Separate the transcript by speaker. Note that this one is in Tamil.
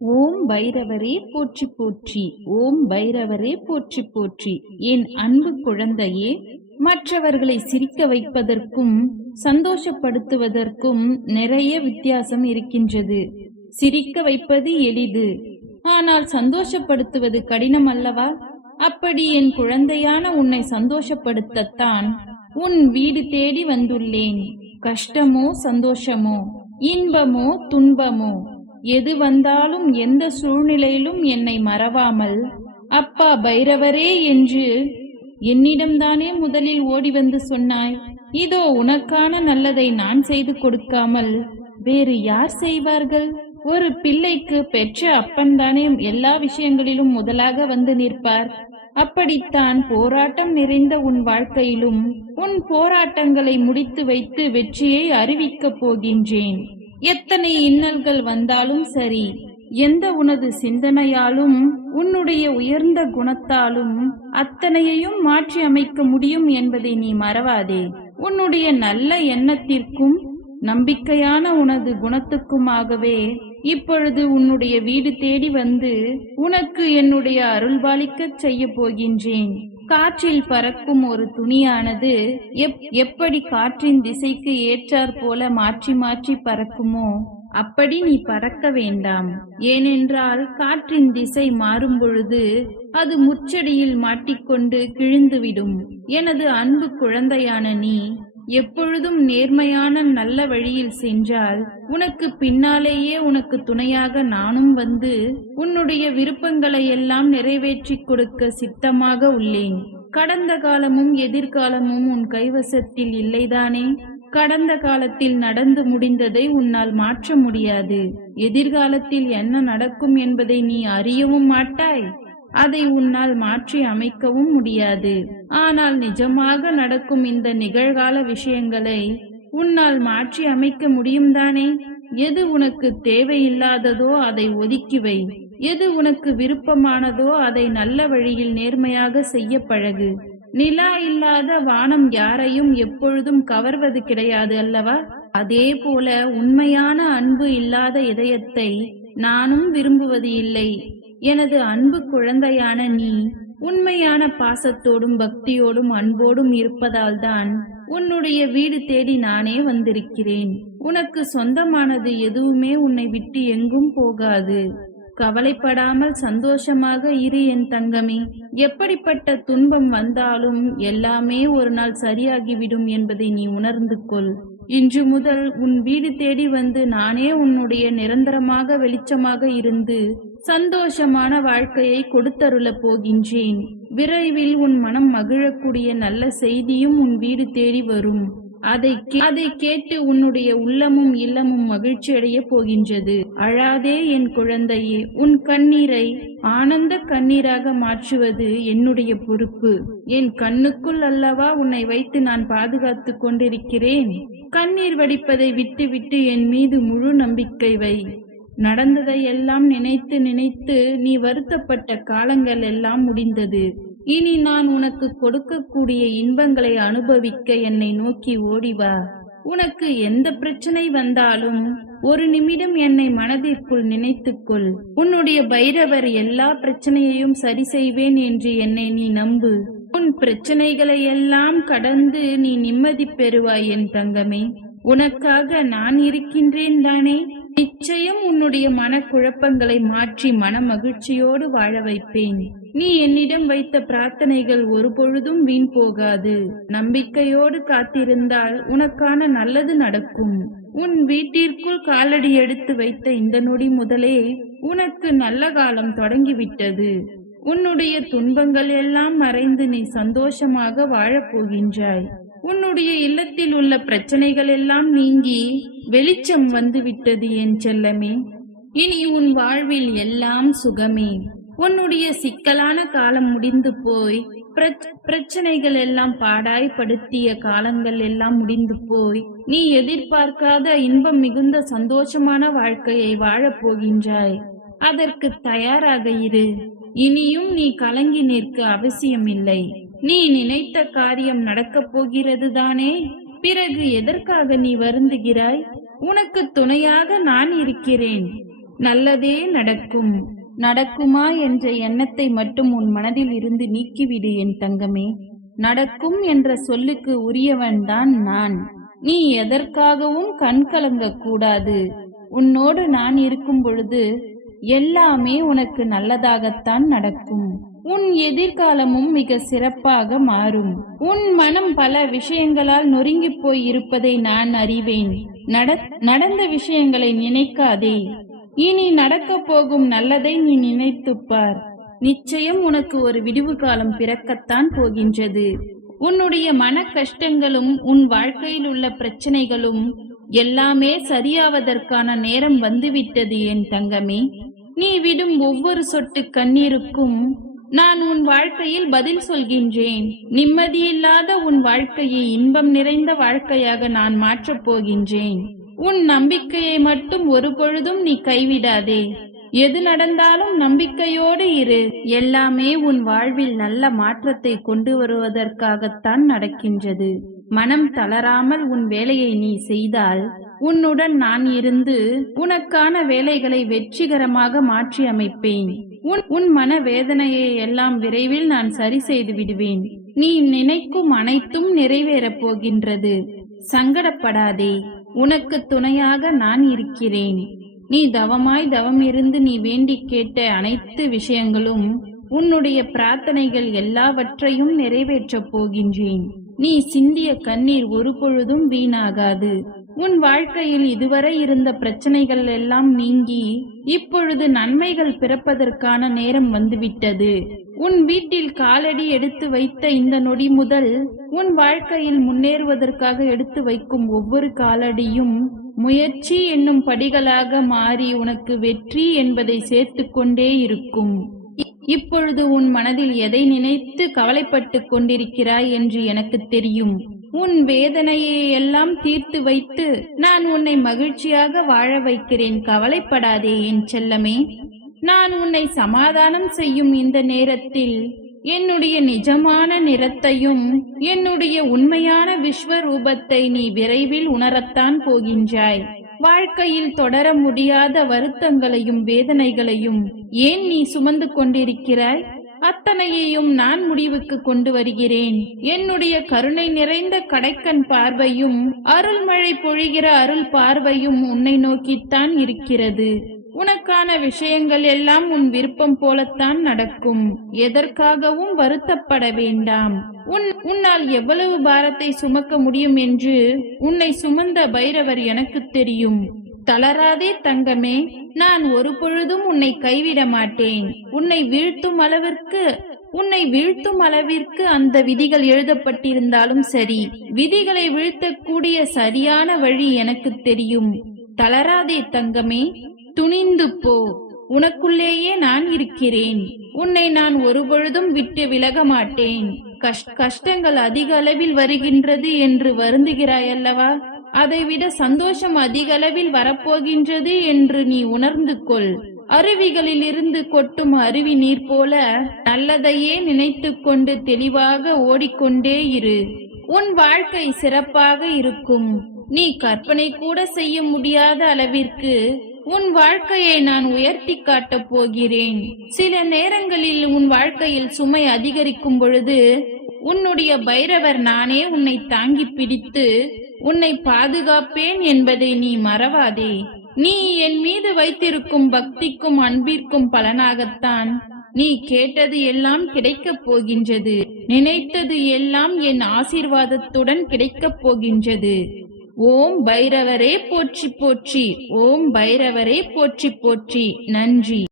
Speaker 1: ஓம் பைரவரே போற்றி போற்றி ஓம் பைரவரே போற்றி போற்றி. என் அன்பு குழந்தையே மற்றவர்களை சிரிக்க வைப்பதற்கும் சந்தோஷப்படுத்துவதற்கும் நிறைய வித்தியாசம் இருக்கின்றது. சிரிக்க வைப்பது எளிது ஆனால் சந்தோஷப்படுத்துவது கடினம் அல்லவா? அப்படி என் குழந்தையான உன்னை சந்தோஷப்படுத்தத்தான் உன் வீடு தேடி வந்துள்ளேன். கஷ்டமோ சந்தோஷமோ இன்பமோ துன்பமோ எது வந்தாலும் எந்த சூழ்நிலையிலும் என்னை மறவாமல் அப்பா பைரவரே என்று என்னிடம்தானே முதலில் ஓடி வந்து சொன்னாய். இதோ உனக்கான நல்லதை நான் செய்து கொடுக்காமல் வேறு யார் செய்வார்கள்? ஒரு பிள்ளைக்கு பெற்ற அப்பன்தானே எல்லா விஷயங்களிலும் முதலாக வந்து நிற்பார். அப்படித்தான் போராட்டம் நிறைந்த உன் வாழ்க்கையிலும் உன் போராட்டங்களை முடித்து வைத்து வெற்றியை அறிவிக்கப் போகின்றேன். எத்தனை இன்னல்கள் வந்தாலும் சரி எந்த உனது சிந்தனையாலும் உன்னுடைய உயர்ந்த குணத்தாலும் அத்தனையையும் மாற்றி அமைக்க முடியும் என்பதை நீ மறவாதே. உன்னுடைய நல்ல எண்ணத்திற்கும் நம்பிக்கையான உனது குணத்துக்குமாகவே இப்பொழுது உன்னுடைய வீடு தேடி வந்து உனக்கு என்னுடைய அருள்பாலிக்கச் செய்ய போகின்றேன். காற்றில் பறக்கும் ஒரு துணியானது எப் எப்படி காற்றின் திசைக்கு ஏற்றாற் போல மாற்றி மாற்றி பறக்குமோ அப்படி நீ பறக்க வேண்டாம். ஏனென்றால் காற்றின் திசை மாறும் பொழுது அது முச்சடியில் மாட்டிக்கொண்டு கிழிந்துவிடும். எனது அன்பு குழந்தையான நீ எப்பொழுதும் நேர்மையான நல்ல வழியில் சென்றால் உனக்கு பின்னாலேயே உனக்கு துணையாக நானும் வந்து உன்னுடைய விருப்பங்களை எல்லாம் நிறைவேற்றிக் கொடுக்க சித்தமாக உள்ளேன். கடந்த காலமும் எதிர்காலமும் உன் கைவசத்தில் இல்லைதானே? கடந்த காலத்தில் நடந்து முடிந்ததை உன்னால் மாற்ற முடியாது. எதிர்காலத்தில் என்ன நடக்கும் என்பதை நீ அறியவும் மாட்டாய். அதை உன்னால் மாற்றி அமைக்கவும் முடியாது. ஆனால் நிஜமாக நடக்கும் இந்த நிகழ்கால விஷயங்களை உன்னால் மாற்றி அமைக்க முடியும் தானே? எது உனக்கு தேவையில்லாததோ அதை ஒதுக்கி வை. எது உனக்கு விருப்பமானதோ அதை நல்ல வழியில் நேர்மையாக செய்ய பழகு. நிலா இல்லாத வானம் யாரையும் எப்பொழுதும் கவர்வது கிடையாது அல்லவா? அதே போல உண்மையான அன்பு இல்லாத இதயத்தை நானும் விரும்புவது இல்லை. எனது அன்பு குழந்தையான நீ உண்மையான பாசத்தோடும் பக்தியோடும் அன்போடும் இருப்பதால்தான் உன்னுடைய வீடு தேடி நானே வந்திருக்கிறேன். உனக்கு சொந்தமானது எதுவுமே உன்னை விட்டு எங்கும் போகாது. கவலைப்படாமல் சந்தோஷமாக இரு என் தங்கமே. எப்படிப்பட்ட துன்பம் வந்தாலும் எல்லாமே ஒரு நாள் சரியாகிவிடும் என்பதை நீ உணர்ந்து கொள். இன்று முதல் உன் வீடு தேடி வந்து நானே உன்னுடைய நிரந்தரமாக வெளிச்சமாக இருந்து சந்தோஷமான வாழ்க்கையை கொடுத்தருளப் போகின்றேன். விரைவில் உன் மனம் மகிழக்கூடிய நல்ல செய்தியும் உன் வீடு தேடி வரும். அதை அதை கேட்டு உன்னுடைய உள்ளமும் இல்லமும் மகிழ்ச்சி அடைய போகின்றது. அழாதே என் குழந்தையே உன் கண்ணீரை ஆனந்த கண்ணீராக மாற்றுவது என்னுடைய பொறுப்பு. என் கண்ணுக்குள் அல்லவா உன்னை வைத்து நான் பாதுகாத்து கொண்டிருக்கிறேன். கண்ணீர் வடிப்பதை விட்டுவிட்டு என் மீது முழு நம்பிக்கை வை. நடந்ததை எல்லாம் நினைத்து நினைத்து நீ வருத்தப்பட்ட காலங்கள் எல்லாம் முடிந்தது. இனி நான் உனக்கு கொடுக்கக்கூடிய இன்பங்களை அனுபவிக்க என்னை நோக்கி ஓடி வா. உனக்கு எந்த பிரச்சனை வந்தாலும் ஒரு நிமிடம் என்னை மனதிற்குள் நினைத்துக்கொள். உன்னுடைய பைரவர் எல்லா பிரச்சனையையும் சரி செய்வேன் என்று என்னை நீ நம்பு. உன் பிரச்சனைகளை எல்லாம் கடந்து நீ நிம்மதி பெறுவாய் என் தங்கமே. உனக்காக நான் இருக்கின்றேன் தானே. நிச்சயம் உன்னுடைய மனக்குழப்பங்களை மாற்றி மன மகிழ்ச்சியோடு வாழ வைப்பேன். நீ என்னிடம் வைத்த பிரார்த்தனைகள் ஒரு பொழுதும் வீண் போகாது. நம்பிக்கையோடு காத்திருந்தால் உனக்கான நல்லது நடக்கும். உன் வீட்டிற்குள் காலடி எடுத்து வைத்த இந்த நொடி முதலே உனக்கு நல்ல காலம் தொடங்கிவிட்டது. உன்னுடைய துன்பங்கள் எல்லாம் மறைந்து நீ சந்தோஷமாக வாழப் போகின்றாய். உன்னுடைய இல்லத்தில் உள்ள பிரச்சனைகள் எல்லாம் நீங்கி வெளிச்சம் வந்துவிட்டது என் செல்லமே? இனி உன் வாழ்வில் எல்லாம் சுகமே. உன்னுடைய சிக்கலான காலம் முடிந்து போய் பிரச்சனைகள் எல்லாம் பாடாய்படுத்திய காலங்கள் எல்லாம் முடிந்து போய் நீ எதிர்பார்க்காத இன்பம் மிகுந்த சந்தோஷமான வாழ்க்கையை வாழப் போகின்றாய். அதற்கு தயாராக இரு. இனியும் நீ கலங்கி நிற்க அவசியமில்லை. நீ நினைத்த காரியம் நடக்கப் போகிறது தானே பிறகு எதற்காக நீ வருந்துகிறாய்? உனக்கு துணையாக நான் இருக்கிறேன். நல்லதே நடக்கும். நடக்குமா என்ற எண்ணத்தை மட்டும் உன் மனதில் இருந்து நீக்கிவிடு என் தங்கமே. நடக்கும் என்ற சொல்லுக்கு உரியவன்தான் நான். நீ எதற்காகவும் கண் கூடாது. உன்னோடு நான் இருக்கும் பொழுது எல்லாமே உனக்கு நல்லதாகத்தான் நடக்கும். உன் எதிர்காலமும் மிக சிறப்பாக மாறும். உன் மனம் பல விஷயங்களால் நொறுங்கிப் போய் இருப்பதை நான் அறிவேன். நட- நடந்த விஷயங்களை நினைக்காதே. இனி நடக்கப் போகும் நல்லதை நீ நினைத்துப் பார். நிச்சயம் உனக்கு ஒரு விடிவு காலம் பிறக்கத்தான் போகின்றது. உன்னுடைய மன கஷ்டங்களும் உன் வாழ்க்கையில் உள்ள பிரச்சனைகளும் எல்லாமே சரியாவதற்கான நேரம் வந்துவிட்டது என் தங்கமே. நீ விடும் ஒவ்வொரு சொட்டு கண்ணீருக்கும் நான் உன் வாழ்க்கையில் பதில் சொல்கின்றேன். நிம்மதியில்லாத உன் வாழ்க்கையை இன்பம் நிறைந்த வாழ்க்கையாக நான் மாற்றப் போகின்றேன். உன் நம்பிக்கையை மட்டும் ஒரு பொழுதும் நீ கைவிடாதே. எது நடந்தாலும் நம்பிக்கையோடு இரு. எல்லாமே உன் வாழ்வில் நல்ல மாற்றத்தை கொண்டு வருவதற்காகத்தான் நடக்கின்றது. மனம் தளராமல் உன் வேலையை நீ செய்தால் உன்னுடன் நான் இருந்து உனக்கான வேலைகளை வெற்றிகரமாக மாற்றி அமைப்பேன் உன் உன் மன வேதனையை எல்லாம் விரைவில் நான் சரி செய்து விடுவேன். நீ நினைக்கும் அனைத்தும் நிறைவேறப் போகின்றது. சங்கடப்படாதே உனக்கு துணையாக நான் இருக்கிறேன். நீ தவமாய் தவம் இருந்து நீ வேண்டிக் கேட்ட அனைத்து விஷயங்களும் உன்னுடைய பிரார்த்தனைகள் எல்லாவற்றையும் நிறைவேற்றப் போகின்றேன். நீ சிந்திய கண்ணீர் ஒரு பொழுதும் வீணாகாது. உன் வாழ்க்கையில் இதுவரை இருந்த பிரச்சனைகள் எல்லாம் நீங்கி இப்பொழுது நன்மைகள் பிறப்பதற்கான நேரம் வந்துவிட்டது. உன் வீட்டில் காலடி எடுத்து வைத்த இந்த நொடி முதல் உன் வாழ்க்கையில் முன்னேறுவதற்காக எடுத்து வைக்கும் ஒவ்வொரு காலடியும் முயற்சி என்னும் படிகளாக மாறி உனக்கு வெற்றி என்பதை சேர்த்து கொண்டே இருக்கும். இப்பொழுது உன் மனதில் எதை நினைத்து கவலைப்பட்டுக் கொண்டிருக்கிறாய் என்று எனக்கு தெரியும். உன் வேதனையை எல்லாம் தீர்த்து வைத்து நான் உன்னை மகிழ்ச்சியாக வாழ வைக்கிறேன். கவலைப்படாதே என் செல்லமே. நான் உன்னை சமாதானம் செய்யும் இந்த நேரத்தில் என்னுடைய நிஜமான நிறத்தையும் என்னுடைய உண்மையான விஸ்வரூபத்தை நீ விரைவில் உணரத்தான் போகின்றாய். வாழ்க்கையில் தொடர முடியாத வருத்தங்களையும் வேதனைகளையும் ஏன் நீ சுமந்து கொண்டிருக்கிறாய்? அத்தனையையும் நான் முடிவுக்கு கொண்டு வருகிறேன். என்னுடைய கருணை நிறைந்த கடைக்கண் பார்வையும் அருள்மழை பொழிகிற அருள் பார்வையும் உன்னை நோக்கித்தான் இருக்கிறது. உனக்கான விஷயங்கள் எல்லாம் உன் விருப்பம் போலத்தான் நடக்கும். எதற்காகவும் வருத்தப்பட வேண்டாம். உன் உன்னால் எவ்வளவு பாரத்தை சுமக்க முடியும் என்று உன்னை சுமந்த பைரவர் எனக்கு தெரியும். தளராதே தங்கமே நான் ஒரு பொழுதும் உன்னை கைவிட மாட்டேன். உன்னை வீழ்த்தும் அளவிற்கு உன்னை வீழ்த்தும் அளவிற்கு அந்த விதிகள் எழுதப்பட்டிருந்தாலும் சரி விதிகளை வீழ்த்தக்கூடிய சரியான வழி எனக்கு தெரியும். தளராதே தங்கமே துணிந்து போ. உனக்குள்ளேயே நான் இருக்கிறேன். உன்னை நான் ஒருபொழுதும் விட்டு விலக மாட்டேன். கஷ்டங்கள் அதிக அளவில் வருகின்றது என்று வருந்துகிறாய் அல்லவா அதைவிட சந்தோஷம் அதிக அளவில் வரப்போகின்றது என்று நீ உணர்ந்து கொள். அருவிகளில் இருந்து கொட்டும் அருவி நீர் போல நல்லதையே நினைத்து கொண்டு தெளிவாக ஓடிக்கொண்டே இரு. உன் வாழ்க்கை சிறப்பாக இருக்கும். நீ கற்பனை கூட செய்ய முடியாத அளவிற்கு உன் வாழ்க்கையை நான் உயர்த்தி காட்டப் போகிறேன். சில நேரங்களில் உன் வாழ்க்கையில் சுமை அதிகரிக்கும் பொழுது உன்னுடைய பைரவர் நானே உன்னை தாங்கி பிடித்து உன்னை பாதுகாப்பேன் என்பதை நீ மறவாதே. நீ என் மீது வைத்திருக்கும் பக்திக்கும் அன்பிற்கும் பலனாகத்தான் நீ கேட்டது எல்லாம் கிடைக்கப் போகின்றது. நினைத்தது எல்லாம் என் ஆசீர்வாதத்துடன் கிடைக்கப் போகின்றது. ஓம் பைரவரே போற்றி போற்றி ஓம் பைரவரே போற்றி போற்றி நன்றி.